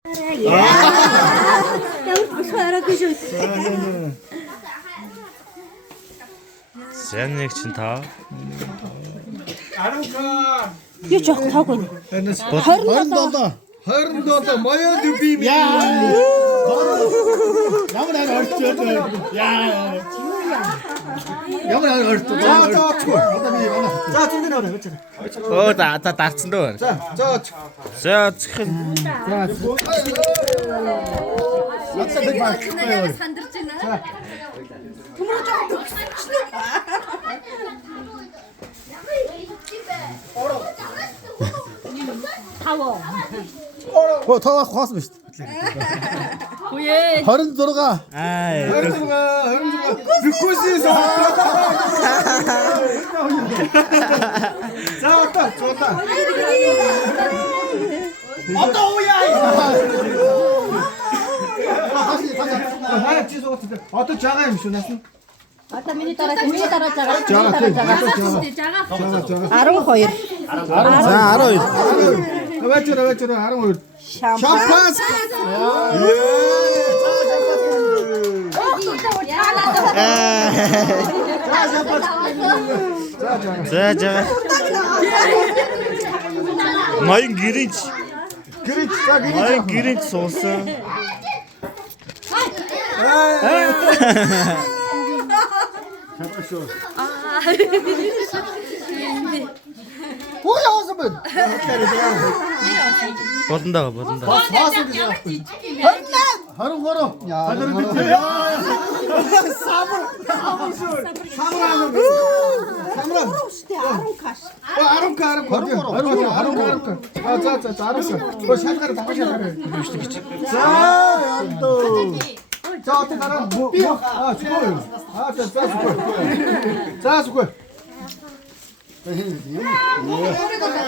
Sen нэг чинь таа. Юу ч явах таагүй. 27 моё би яа. Ямар орчод. Яа. Ямар орчод. За зүгэн аваа гэж. Оо дарцсан дөө. За. За зэх. Сандарч байна. Төмөр жоохон төгсөн чинь. Таваа. Оо таваа хоос биш. Үе. 26. Аа. 26. Бикүсээс. За одоо. Одоо уяа. Одоо жагаа юм шүү насан. Одоо миний дараа жагаа. Жагаа. 12. За 12. Аваачра 12. Шампанс. За. Маяг гэрэж суусан. Бодондоо. 12.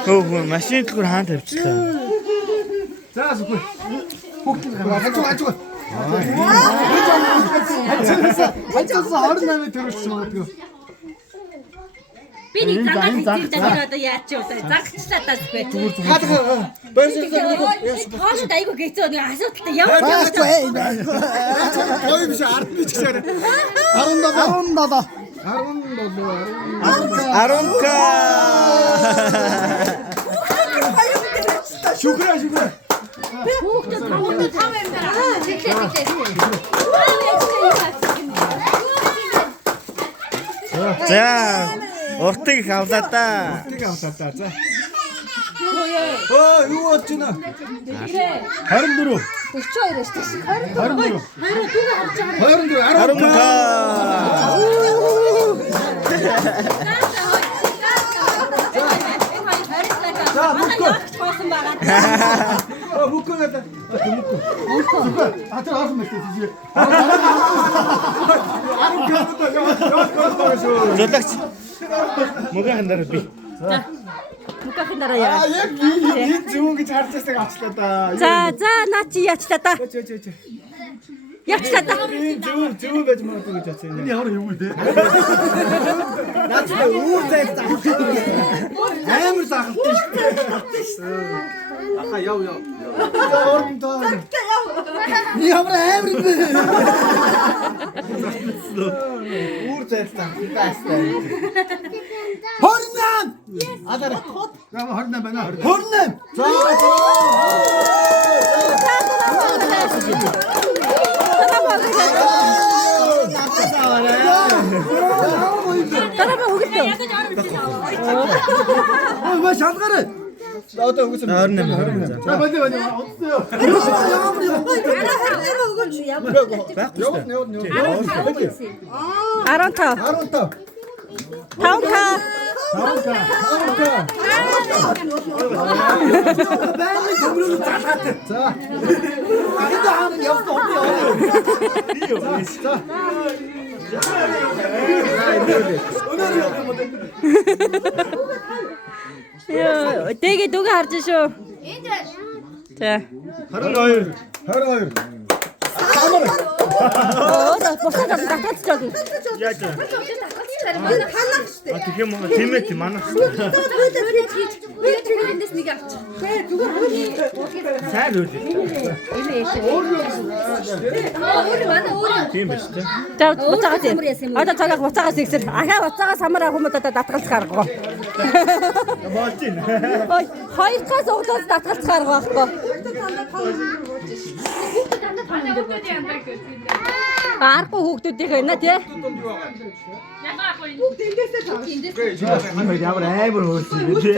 Хөө машин дэлгүүр хаан тавьчихлаа. За зүггүй. Хүүхдийн хажуу. Хажуу 28 төрөлсөн магадгүй. Би нэг загаж одоо яач вэ? Загчлаа таахгүй. Хоолой айгу гэцөө нэг асуудалтай яваад Ой биш ард би ч гэсэн. 17. Шүхрэ. хүүхдүүд тав юм байна. За уртыг авлаа да. За. Юу болж байна? 24. 42 шүү дээ. 22. Зөлагч. Мөгөө хандараа би. Мукахийн дараа яа. Яг энэ зөв гэж харж байсаг авчлаа да. За наа чи яачлаа да. Яачлаа да. Зөв байж магадгүй гэж бодсон. Энэ ямар юм бэ? Наач үүр зайд амар сахалтай шүү. Аха яв. Орон тоо. Ямар амар юм бэ? Үүр зайд сахалтай. Хорнам. Адара. Яа хорнам байна. Хорнам. За. Тараа өгдөө. Ой шалгараа. Одоо өгсөн. 28. За бали. Онцлоо. Өгөөч ямар. Явна. 15. 5к. За. Энд хаана явсан Яа, тэгээ дүгэ харж шүү. За. 22. Босоо татаад чаг. Яаж вэ? Манай халах штэ. А тийм үү? Тиймээ манах. Би тэрээс нэг авч. Зүгээр хөөе. Сайн үү. Өөр манай өөр. Тийм ба шүү дээ. За буцаагаас одоо цагаах буцаагаас ихсэр ахаа буцаагаас хамаараа хүмүүс одоо татгалцах аргагүй. Болтин. Ой хоёртоос углаас татгалцах арга байхгүй. Аргагүй хүүхдүүдийнх байна тий. Ямар амар хөөсөн бэ тий.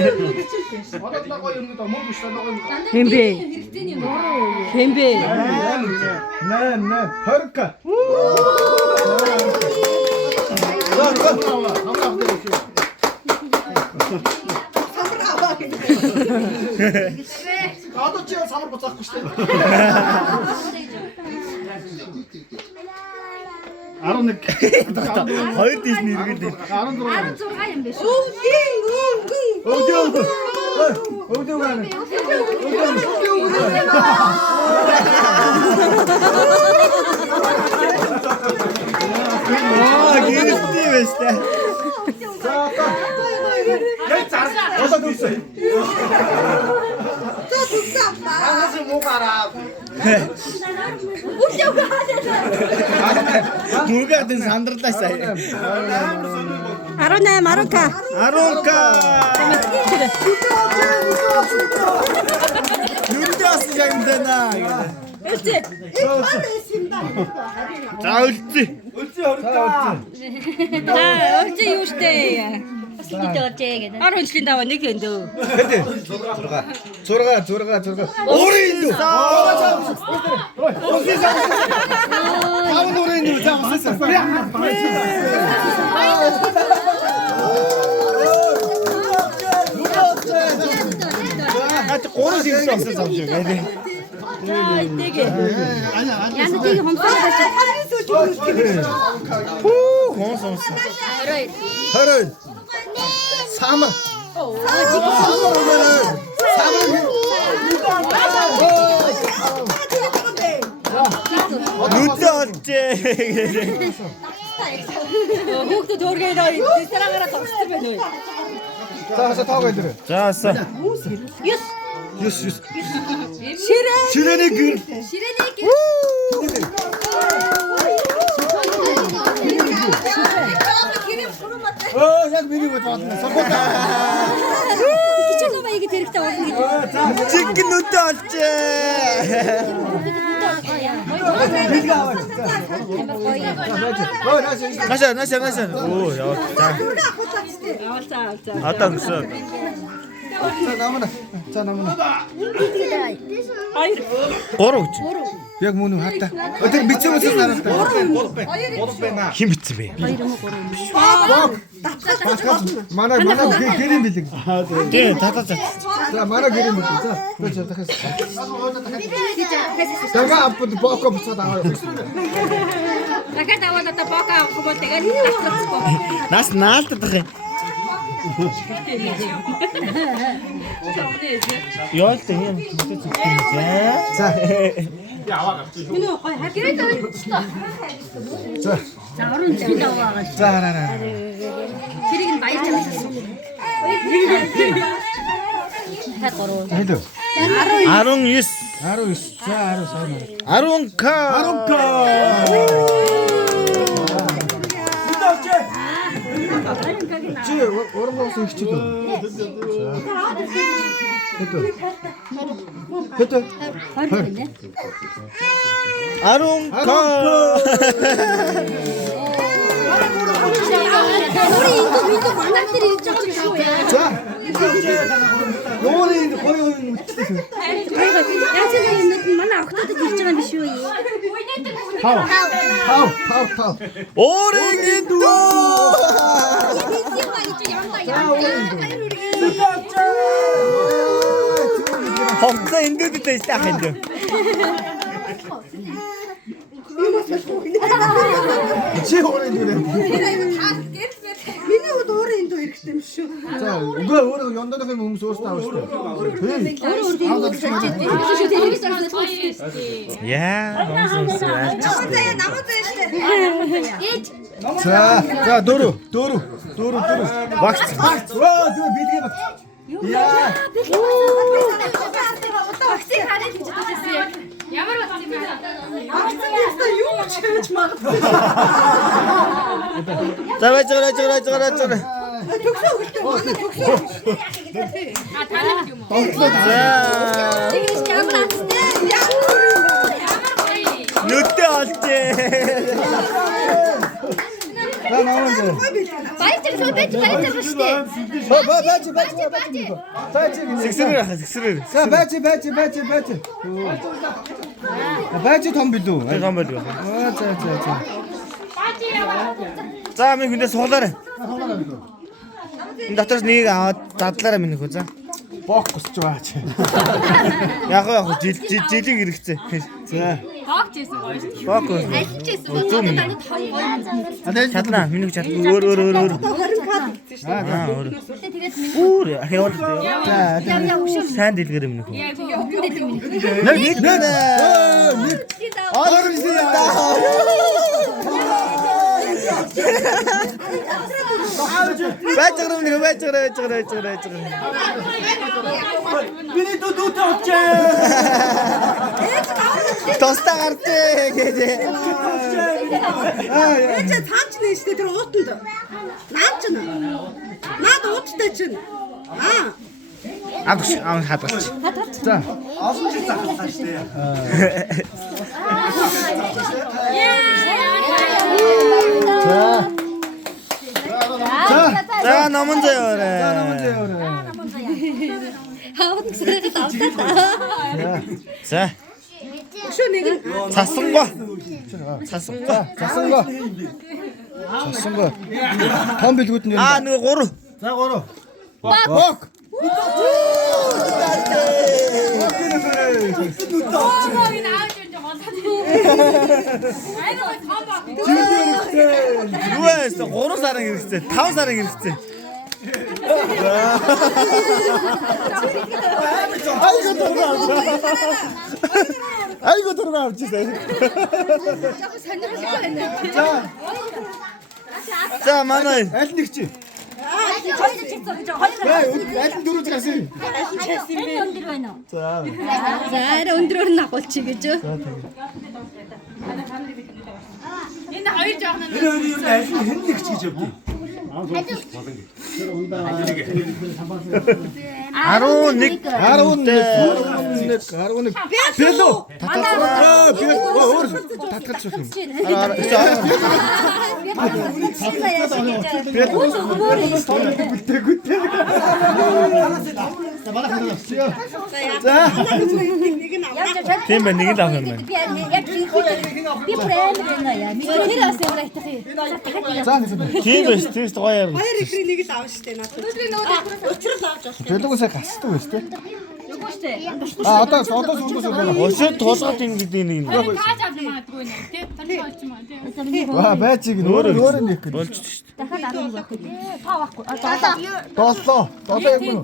Хэмбэ. Хэмбэ. 20к. Одоо чи самар буцаахгүй шүү дээ. 11. Хоёр дисний иргэн дээ. 16 юм биш. Өвдөө гэнэ. Гэрэлтэй байстай. Яг цар. Одоо дүүсэй. Хагас муугараа. Мургадын сандарлаа сая. 18 10к. 10к. Нүдээс яг дэнэ. Эцэг. За үлдээ. За ölçü юу штэ. Басгид ölçээ гэдэг. 10 жилийн даваа нэг юм дөө. 6. Өөрийн дүү. Таван өөрийн дүү заасан. Хат 3 сэгс болсон юм шиг байна. Тэгээ. Яна тийг хомсоо байж. Хонсон. 20. Самар. Нүдээ олжээ. Хүүхдэд төргөөрөө ресторангаараа тогтсон байна уу? За таага идэр. Зааса. Юс. Ширэний гэр. Яг миний бод байна. Кичээнэ маяг тэрэгтэй болно гэж. Чиг нүдээ олжээ. Наша. Оо яа. За. Одоо өсөө. За намна. Хоёр. 3 гэж. Яг мөн үү хата. Тэр бицэн үсээс хараад. 3 байна. Хин битсэн бэ? Манай гэрийн бэлэг. Тийм, татаж. За манай гэрийн бэлэг. За. Дахиад. Тага апд боко буцаад аваа. Дахиад аваад одоо бока авах бол тэгээд татгалцахгүй. Нас наалтдах юм. Яалт юм. За. Минь гой хагирээд авчихлаа. За. За 10 жилийн даваа байгаа. За хараа. Тэрийг нь баяж амжсан. Та 3. Хэдэ? 19. 19. За 10 10к. 10к. Чи урмоос ихчээд үү? Хэдэ? 10к. За. Өөрийн хоёрын үтсэн. Манай охтод ирж байгаа юм биш үү? Тав. Өөрийн дүү. Хомцоо эндүүдтэй стах энэ. Чи өөрийн дүү. Миний хувьд өөрийн дүү хэрэгтэй юм шүү. За, үгүй өөрөө ёндоных юм хүмүүс өөрсдөө авах шүү. Яа, хомцоо айлч. За, 4. Багц. Оо, дүү бидгээ баг. Вакцины хараад хийж байгаа. Ямар вакцины? Вакцины юу ч хийж магадгүй. За байж. Төгсөө өгөлтөө манай төгсөө. Танах юм уу? За. Ямар аттай? Нүдтэй олжээ. Баяр шүү дээ. Сэгсрээр хаа сэгсрээр. Баажи том билүү? Том байл. За. За минь хүндээ суулаарай. Энэ дотроос нэг аваад дадлаараа минь хөө за. Бок госч баач. Яг жилиг хэрэгцээ. За. Богч ийсэн гоё шүү. Бок. Алчижсэн бол таны том гоё. Чадна. Минь чадна. Өөр. 20 кад гэсэн шүү. Өөр. Тэгээд минь Өөр. Ахиад. яа өшөө. Сайн дэлгэр минь хөө. Яг хүндээ минь. Нэг. Өөр юм даа. Байж. Миний дүүтэй очээ. Тостаа гарчээ гэж. Эцэг цаач нээштэй тэр уутанд. Наад ч. Наад ууттай чинь. Амш хадгалч. За. Олон жил захалгаа штэ. За наман заяарай. Хавд гэсээр тавтаа. За. Өшөө нэг нь Цасангаа. Том билгүүд нь Аа нэг 3. За 3. Бок. Юуээс 3 сарын хэрэгцээ, 5 сарын хэрэгцээ. Айго дургаа авчихсан. За манай аль нэг чи? Хоёр чигцээ гэж хоёр. Аль нь дөрөв гарсан. Өндөр байна уу? За. За арай өндрөөр нь агуулчих гэж. Энэ хоёр жоох нь Энэ хоёрын аль нь хэн нэг чи гэж явдیں۔ 11. Бэлүү. Өөр татгалч юм. Тийм байна нэг л авах юм байна. Би брэнд байна яа. Тэр асуу яах юм. За нэг. Тийм биш, тест гоё юм. хоёр ихрийн нэг л аав штэ наад. Өчрөл авч авах. Бэлүүгөөсөө гасдаг байж тээ. Юу штэ. Одоо суугаас байна. Өшөө тулгаад ин гэдэг нэг юм. тааж авч магадгүй нэ. Тэ тань болчих маа тий. Байцыг өөр нэг гэж. Болж шүү дээ. Дахиад 10 байх үү? Таа байхгүй. Доллоо яг гэнэ.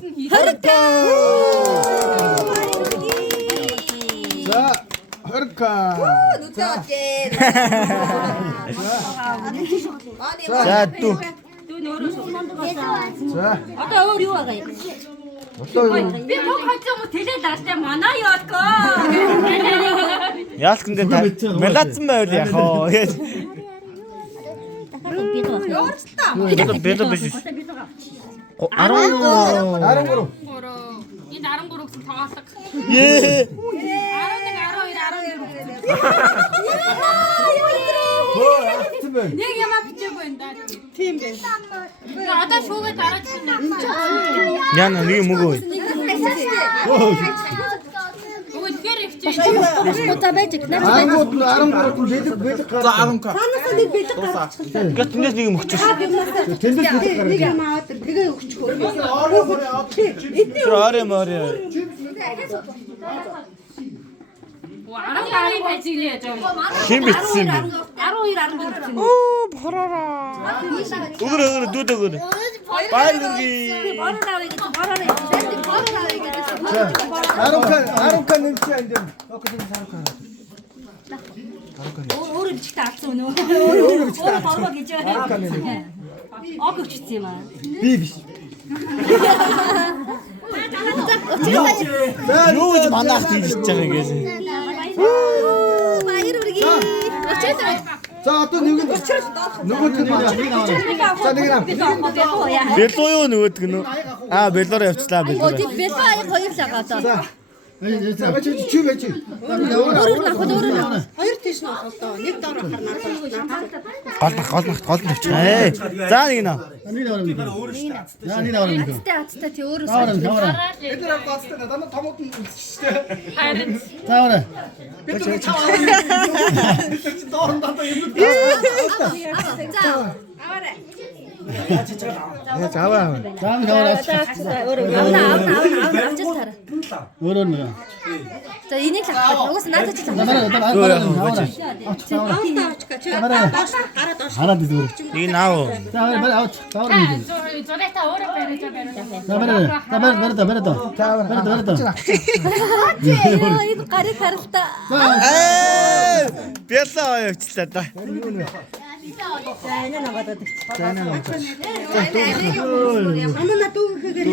За 20к. Нүдээ очээ. За дүү. За. Одоо өөр юу байгаа юм? Би мог хажуу му тэлээ дааштай манай яалко. Яалкан дээр мелатсан байвал яах вэ? Бэло биш. 13. 13. Энд 13 гэсэн тоглолт. Ее. 11 12 13. Нэг ямаа бичээгүй энэ даа. Тийм байх. Одоо шүүгээ дараач байна. Яна нэг мөгөө. Өгөө тэгэхээр ихчээ. Одоо байж гэнэ. 13 бэлэг. За 10к. Танаас нэг бэлэг гарч. Гэт тэндээс нэг мөгчөш. Тэндээс бэлэг гараад. Нэг юм аваад тэгээ өгчихөө. Тэр орой. Арам гарыг ажиглээ яж байгаа. Хэн битсэн бэ? 12 14. Оо бороо. Өгөр дүүд өгөр. Баяр хүргэе. Бороо гэж бороо. 10к нэмчих энэ. Окей 10к. Өөрөө бичгтээ алдсан үнэ. Өөрөө бичгтээ бороо гэж. Ог өчсөн юм аа. Би биш. Юу гэж манайх тийж байгаа юм гээ. Баяр үргээ. За одоо нэг нь нөгөөд нь байна. За нэг юм. Бэло юу нөгөөдөг нь? Бэлоор явцлаа бэлоор. Бэлбэ аяг хоёр л байгаа одоо. За чи байж. Өөрөөр нь хоёр тийш нь болоо. Нэг доор харнаа. Гол навч. За нэг нэ. Аттай тий өөрөө Бид нар баастай надад томод нь үзчихтэй. Бид нар чи доорондоо юм. За энийг л авах. Угаас надад ч Нэг наав. энэ гарыг харалтаа. Бэло явцлаа да. Амна дүүхэгээр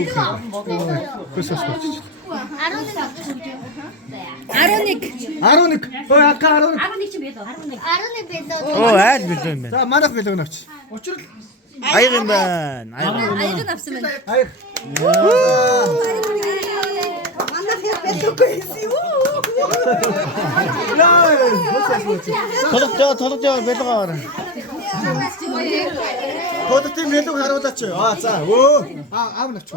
11. Ой ака 11. 11 ч бэлээ. 11. Айл бэло юм байна. За манайх бэлэг навч. Учир Аяг юм байна. Аяг нь авсан байна. аяг. Манайх яг бэлггүй юм. Толгой бэлгаар. Тодтын мэлэг харуулаач. За аав навч.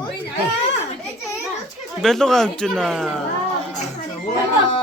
Бэлгаар авч байна. Вау.